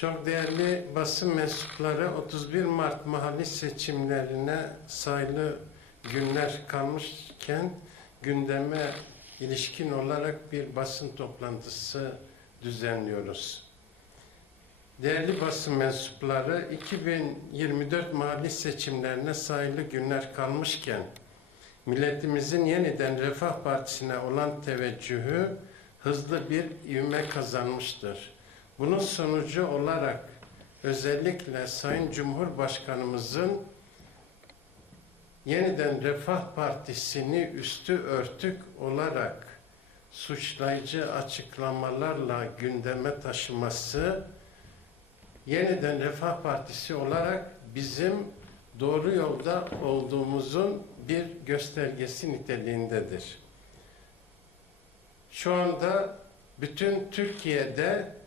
Çok değerli basın mensupları 31 Mart mahalli seçimlerine sayılı günler kalmışken gündeme ilişkin olarak bir basın toplantısı düzenliyoruz. Değerli basın mensupları 2024 mahalli seçimlerine sayılı günler kalmışken milletimizin yeniden Refah Partisi'ne olan teveccühü hızlı bir ivme kazanmıştır. Bunun sonucu olarak özellikle Sayın Cumhurbaşkanımızın yeniden Refah Partisi'ni üstü örtük olarak suçlayıcı açıklamalarla gündeme taşıması yeniden Refah Partisi olarak bizim doğru yolda olduğumuzun bir göstergesi niteliğindedir. Şu anda bütün Türkiye'de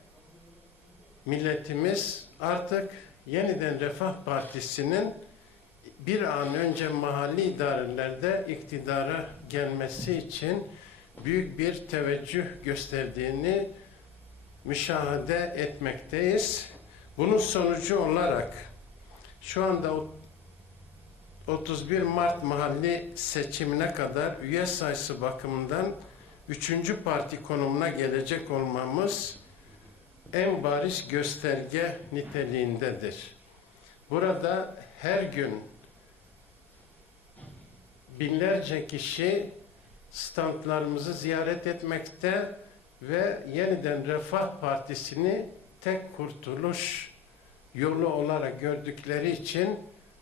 milletimiz artık yeniden Refah Partisi'nin bir an önce mahalli idarelerde iktidara gelmesi için büyük bir teveccüh gösterdiğini müşahede etmekteyiz. Bunun sonucu olarak şu anda 31 Mart mahalli seçimine kadar üye sayısı bakımından üçüncü parti konumuna gelecek olmamız en bariz gösterge niteliğindedir. Burada her gün binlerce kişi standlarımızı ziyaret etmekte ve yeniden Refah Partisi'ni tek kurtuluş yolu olarak gördükleri için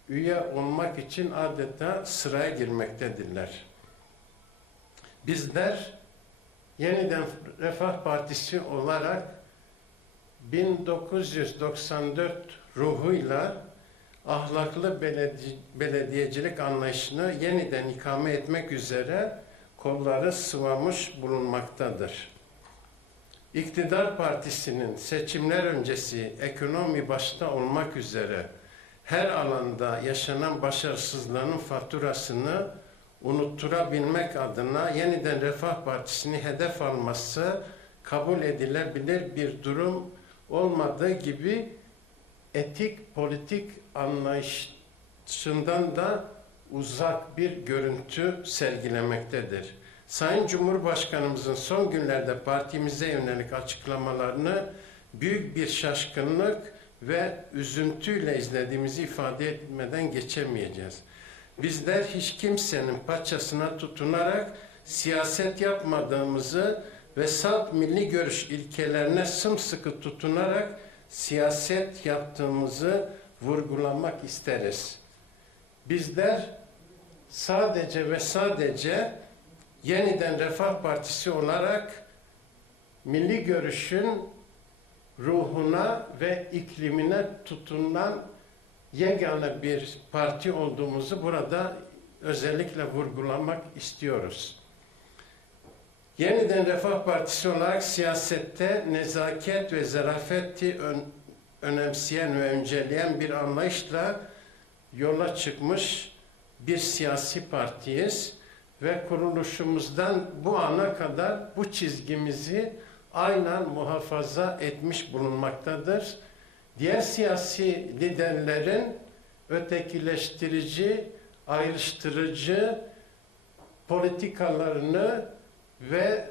üye olmak için adeta sıraya girmektedirler. Bizler yeniden Refah Partisi olarak 1994 ruhuyla ahlaklı beledi belediyecilik anlayışını yeniden ikame etmek üzere kolları sıvamış bulunmaktadır. İktidar Partisi'nin seçimler öncesi ekonomi başta olmak üzere her alanda yaşanan başarısızlığın faturasını unutturabilmek adına yeniden Refah Partisi'ni hedef alması kabul edilebilir bir durum olmadığı gibi etik politik anlayışından da uzak bir görüntü sergilemektedir. Sayın Cumhurbaşkanımızın son günlerde partimize yönelik açıklamalarını büyük bir şaşkınlık ve üzüntüyle izlediğimizi ifade etmeden geçemeyeceğiz. Bizler hiç kimsenin paçasına tutunarak siyaset yapmadığımızı ve salt milli görüş ilkelerine sımsıkı tutunarak siyaset yaptığımızı vurgulamak isteriz. Bizler sadece ve sadece yeniden Refah Partisi olarak milli görüşün ruhuna ve iklimine tutunan yegane bir parti olduğumuzu burada özellikle vurgulamak istiyoruz. Yeniden Refah Partisi olarak siyasette nezaket ve zarafeti ön, önemseyen ve önceleyen bir anlayışla yola çıkmış bir siyasi partiyiz ve kuruluşumuzdan bu ana kadar bu çizgimizi aynen muhafaza etmiş bulunmaktadır. Diğer siyasi liderlerin ötekileştirici, ayrıştırıcı politikalarını ve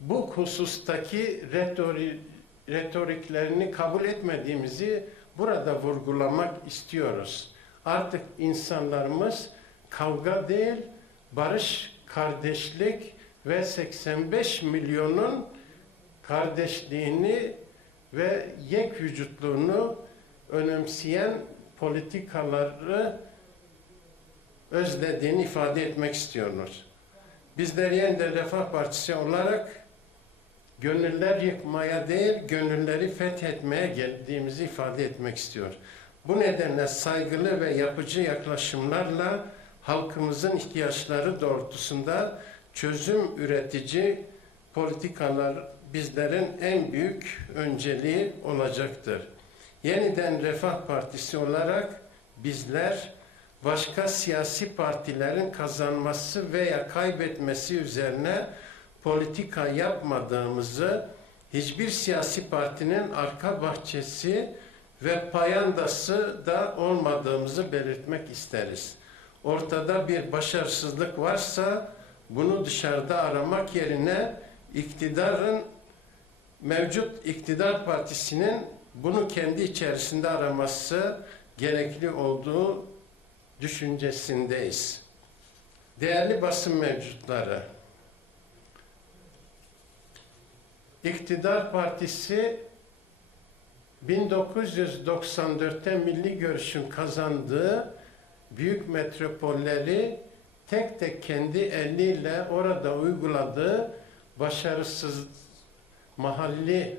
bu husustaki retori, retoriklerini kabul etmediğimizi burada vurgulamak istiyoruz. Artık insanlarımız kavga değil, barış, kardeşlik ve 85 milyonun kardeşliğini ve yek vücutluğunu önemseyen politikaları özlediğini ifade etmek istiyorlar. Bizler yeniden Refah Partisi olarak gönüller yıkmaya değil, gönülleri fethetmeye geldiğimizi ifade etmek istiyor. Bu nedenle saygılı ve yapıcı yaklaşımlarla halkımızın ihtiyaçları doğrultusunda çözüm üretici politikalar bizlerin en büyük önceliği olacaktır. Yeniden Refah Partisi olarak bizler başka siyasi partilerin kazanması veya kaybetmesi üzerine politika yapmadığımızı, hiçbir siyasi partinin arka bahçesi ve payandası da olmadığımızı belirtmek isteriz. Ortada bir başarısızlık varsa bunu dışarıda aramak yerine iktidarın mevcut iktidar partisinin bunu kendi içerisinde araması gerekli olduğu düşüncesindeyiz. Değerli basın mevcutları, İktidar Partisi 1994'te Milli Görüş'ün kazandığı büyük metropolleri tek tek kendi eliyle orada uyguladığı başarısız mahalli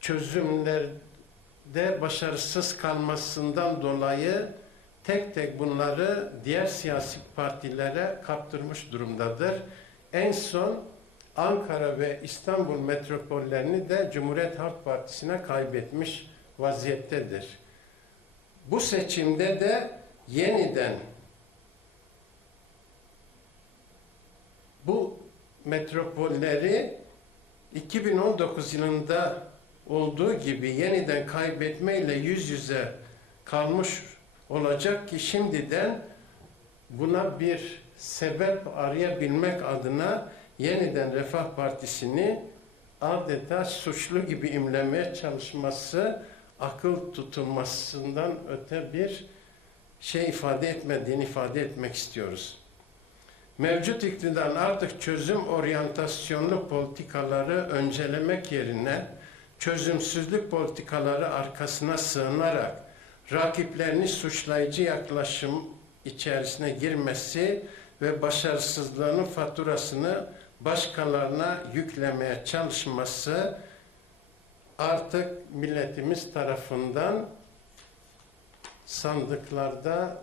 çözümlerde başarısız kalmasından dolayı tek tek bunları diğer siyasi partilere kaptırmış durumdadır. En son Ankara ve İstanbul metropollerini de Cumhuriyet Halk Partisi'ne kaybetmiş vaziyettedir. Bu seçimde de yeniden bu metropolleri 2019 yılında olduğu gibi yeniden kaybetmeyle yüz yüze kalmış olacak ki şimdiden buna bir sebep arayabilmek adına yeniden Refah Partisi'ni adeta suçlu gibi imlemeye çalışması akıl tutulmasından öte bir şey ifade etmediğini ifade etmek istiyoruz. Mevcut iktidarın artık çözüm oryantasyonlu politikaları öncelemek yerine çözümsüzlük politikaları arkasına sığınarak rakiplerini suçlayıcı yaklaşım içerisine girmesi ve başarısızlığının faturasını başkalarına yüklemeye çalışması artık milletimiz tarafından sandıklarda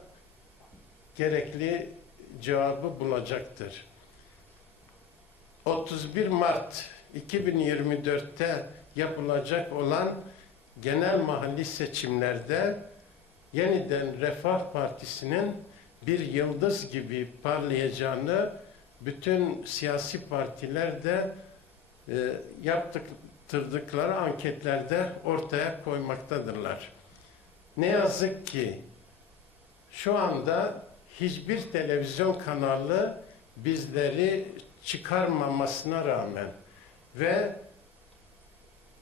gerekli cevabı bulacaktır. 31 Mart 2024'te yapılacak olan genel mahalli seçimlerde yeniden Refah Partisi'nin bir yıldız gibi parlayacağını bütün siyasi partiler de e, yaptırdıkları anketlerde ortaya koymaktadırlar. Ne yazık ki şu anda hiçbir televizyon kanalı bizleri çıkarmamasına rağmen ve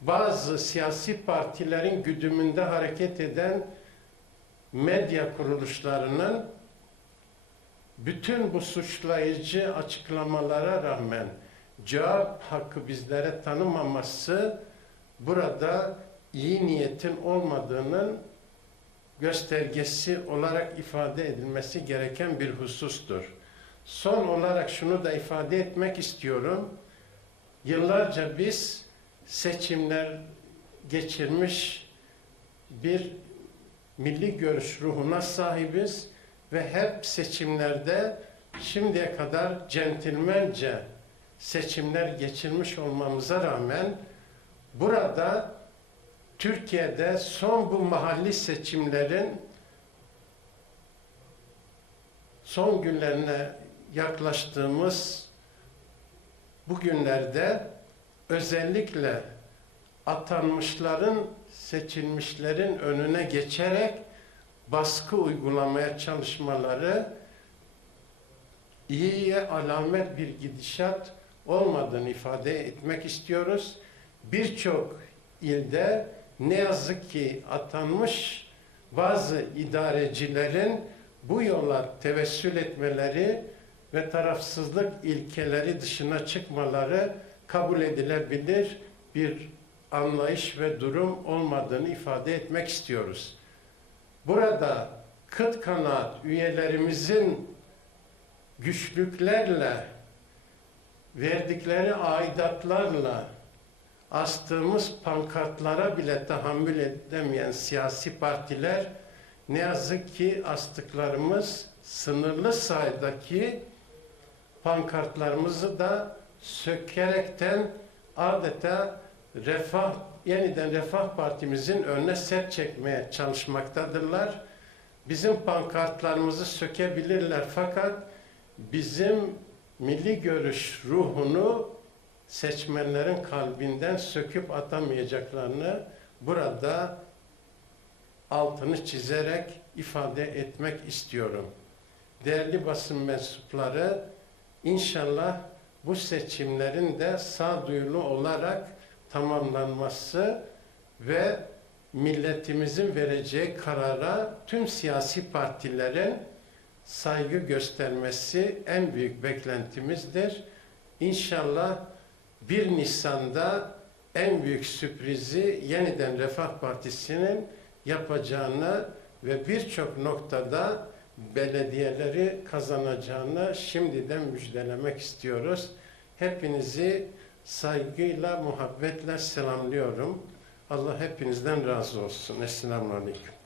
bazı siyasi partilerin güdümünde hareket eden medya kuruluşlarının bütün bu suçlayıcı açıklamalara rağmen cevap hakkı bizlere tanımaması burada iyi niyetin olmadığının göstergesi olarak ifade edilmesi gereken bir husustur. Son olarak şunu da ifade etmek istiyorum. Yıllarca biz seçimler geçirmiş bir milli görüş ruhuna sahibiz ve hep seçimlerde şimdiye kadar centilmence seçimler geçirmiş olmamıza rağmen burada Türkiye'de son bu mahalli seçimlerin son günlerine yaklaştığımız bu günlerde özellikle atanmışların seçilmişlerin önüne geçerek baskı uygulamaya çalışmaları iyiye alamet bir gidişat olmadığını ifade etmek istiyoruz. Birçok ilde ne yazık ki atanmış bazı idarecilerin bu yola tevessül etmeleri ve tarafsızlık ilkeleri dışına çıkmaları kabul edilebilir bir anlayış ve durum olmadığını ifade etmek istiyoruz. Burada kıt kanaat üyelerimizin güçlüklerle verdikleri aidatlarla astığımız pankartlara bile tahammül edemeyen siyasi partiler ne yazık ki astıklarımız sınırlı sayıdaki pankartlarımızı da sökerekten adeta refah yeniden Refah Partimizin önüne set çekmeye çalışmaktadırlar. Bizim pankartlarımızı sökebilirler fakat bizim milli görüş ruhunu seçmenlerin kalbinden söküp atamayacaklarını burada altını çizerek ifade etmek istiyorum. Değerli basın mensupları, inşallah bu seçimlerin de sağduyulu olarak tamamlanması ve milletimizin vereceği karara tüm siyasi partilerin saygı göstermesi en büyük beklentimizdir. İnşallah 1 Nisan'da en büyük sürprizi yeniden Refah Partisi'nin yapacağını ve birçok noktada belediyeleri kazanacağını şimdiden müjdelemek istiyoruz. Hepinizi saygıyla, muhabbetle selamlıyorum. Allah hepinizden razı olsun. Esselamu Aleyküm.